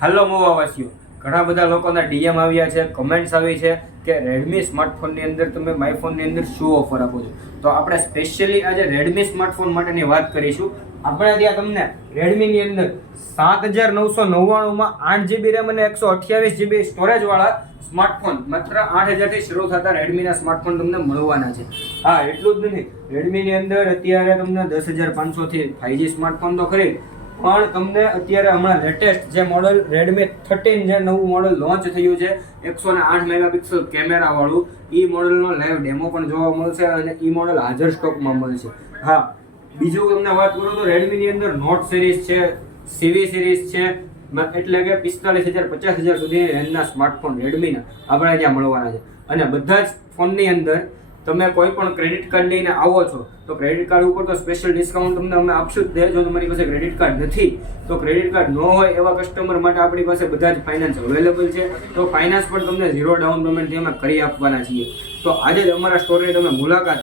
હાલો મોવાવાસીઓ, ઘણા બધા લોકોના ડીએમ આવ્યા છે, કમેન્ટ્સ આવી છે કે રેડમી સ્માર્ટફોનની અંદર તમે માયફોનની અંદર શું ઓફર આપો છો. તો આપણે સ્પેશિયલી આજે રેડમી સ્માર્ટફોન માટેની વાત કરીશું. આપણે ત્યાં તમને રેડમીની અંદર 7999માં 8GB રેમ અને 128GB સ્ટોરેજ વાળા સ્માર્ટફોન માત્ર 8000 થી શરૂ થતા રેડમીના સ્માર્ટફોન તમને મળવાના છે. હા, એટલું જ નહીં, રેડમીની અંદર અત્યારે તમને 10,500 થી 5G સ્માર્ટફોન તો ખરી, પણ તમને અત્યારે હમણાં લેટેસ્ટ જે મોડલ રેડમી 13 જે નવું મોડલ લોન્ચ થયું છે 108 મેગાપિક્સલ કેમેરા વાળું, ઈ મોડલનો લાઈવ ડેમો પણ જોવા મળશે અને ઈ મોડલ હાજર સ્ટોકમાં મળશે. હા, બીજું તમને વાત કરું તો રેડમીની અંદર નોટ સિરીઝ છે, સીવી સિરીઝ છે, એટલે કે 45,000 50,000 સુધીની રેન્જના સ્માર્ટફોન રેડમીના આપણે ત્યાં મળવાના છે. અને બધા જ ફોનની અંદર તમે કોઈ પણ ક્રેડિટ કાર્ડ લઈને આવો છો તો ક્રેડિટ કાર્ડ ઉપર તો સ્પેશિયલ ડિસ્કાઉન્ટ તમને અમે આપશું જ. જો તમારી પાસે ક્રેડિટ કાર્ડ નથી તો ક્રેડિટ કાર્ડ ન હોય એવા કસ્ટમર માટે આપણી પાસે બધા જ ફાઇનાન્સ અવેલેબલ છે. તો ફાઇનાન્સ પણ તમને 0 ડાઉન પેમેન્ટથી અમે કરી આપવાના છીએ. તો આજે જ અમારા સ્ટોરની તમે મુલાકાત